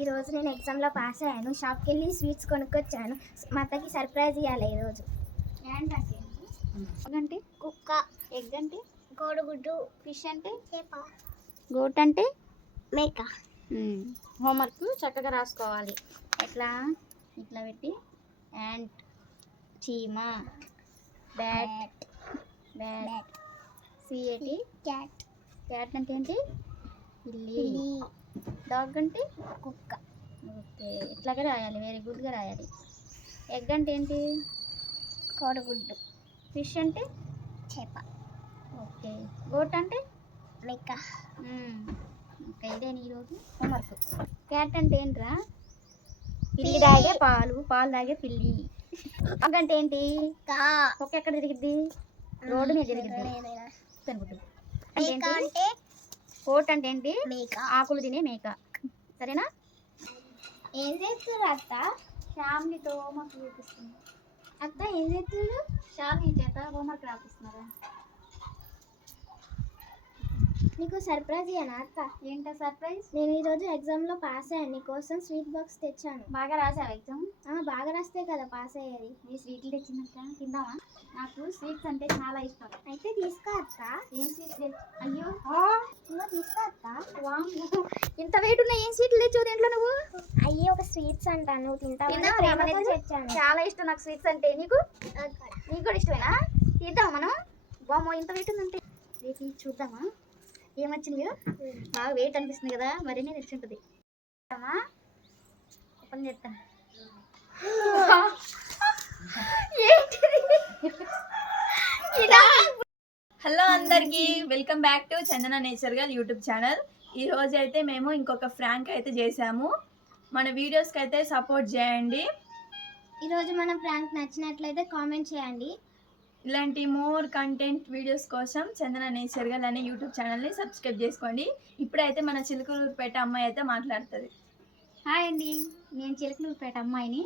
ఈరోజు నేను ఎగ్జామ్లో పాస్ అయ్యాను. షాప్కి వెళ్ళి స్వీట్స్ కొనుక్కొచ్చాను. మా అత్తకి సర్ప్రైజ్ ఇవ్వాలి ఈరోజు. అంటే కుక్క, ఎగ్ అంటే కోడిగుడ్డు, ఫిష్ అంటే చేప, గోట్ అంటే మేక. హోంవర్క్ చక్కగా రాసుకోవాలి. ఎట్లా ఇట్లా పెట్టి యాంట్, చీమ, bat, bat, CAT cat, cat అంటే ఏంటి? పిల్లి. పిల్లి, డాగ్ అంటే కుక్క. ఓకే, ఇట్లాగే రాయాలి, వెరీ గుడ్గా రాయాలి. ఎగ్ అంటే ఏంటి? కోడిగుడ్డు. ఫిష్ అంటే చేప. ఓకే. గోట్ అంటే మేక. ఓకే, ఇదే ఈరోజు హోంవర్క్. క్యాట్ అంటే ఏంట్రా? పిల్లి పిల్లి. తాగే పాలు, పాలు తాగే పిల్లి. డాగ్ అంటే ఏంటి? కుక్క ఎక్కడ తిరిగిద్ది? రోడ్డు మీద తిరిగిద్ది. కనుకుంటు. మేక అంటే కోట్ అంటే ఏంటి? మేక. ఆకులు తినే మేక. సరేనా? ఏం చేస్తున్నారు అత్త? ఫ్యామిలీతో హోంవర్క్ చూపిస్తుంది. అత్త ఏం చేస్తున్నారు? శ్యామ్ని చేత హోంవర్క్ రాపిస్తున్నారా? నీకు సర్ప్రైజ్ ఇయ్యనా అత్త? ఏంటో సర్ప్రైజ్? నేను ఈరోజు ఎగ్జామ్లో పాస్ అయ్యాను. నీకోసం స్వీట్ బాక్స్ తెచ్చాను. బాగా రాసావు ఎగ్జామ్? బాగా రాస్తే కదా పాస్ అయ్యేది. ఈ స్వీట్లు తెచ్చినట్ట తిందామా? నాకు స్వీట్స్ అంటే చాలా ఇష్టం. అయితే తీసుకో అత్త. ఏం స్వీట్స్ తెచ్చు? అయ్యో ఇంకా తీసుకో అత్త. వామ్మో, ఇంత వెయిట్ ఉన్న ఏం స్వీట్లు తెచ్చావు దీంట్లో నువ్వు? అయ్యి ఒక స్వీట్స్ అంట, నువ్వు తింటావా? తిందామా? ప్రేమతో ఏమనేది? తెచ్చాను. చాలా ఇష్టం నాకు స్వీట్స్ అంటే. నీకు నీకు కూడా ఇష్టమేనా? తీద్దాం మనం. వామ్మో, ఇంత వెయిట్ ఉందంటే రేపు చూద్దామా ఏమొచ్చింది? బాగా వెయిట్ అనిపిస్తుంది కదా, మరిన్ని తెచ్చి ఉంటుంది. ఓపెన్ చేస్తాను. హలో అందరికీ, welcome back to Chandana nature girl YouTube channel. ఈ రోజు అయితే మేము ఇంకొక ఫ్రాంక్ అయితే చేసాము. మన వీడియోస్కి అయితే సపోర్ట్ చేయండి. ఈరోజు మన ప్రాంక్ నచ్చినట్లయితే కామెంట్ చేయండి. ఇలాంటి మోర్ కంటెంట్ వీడియోస్ కోసం చందన నేచర్ గర్ల్ అనే యూట్యూబ్ ఛానల్ని సబ్స్క్రైబ్ చేసుకోండి. ఇప్పుడైతే మన చిలుకలూరుపేట అమ్మాయి అయితే మాట్లాడుతుంది. హాయ్ అండి, నేను చిలకలూరుపేట అమ్మాయిని.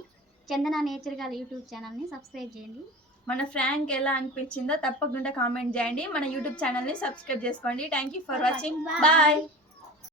చందన నేచర్ గర్ల్ యూట్యూబ్ ఛానల్ని సబ్స్క్రైబ్ చేయండి. మన ఫ్రాంక్ ఎలా అనిపించిందో తప్పకుండా కామెంట్ చేయండి. మన యూట్యూబ్ ఛానల్ని సబ్స్క్రైబ్ చేసుకోండి. Thank you for watching. Bye.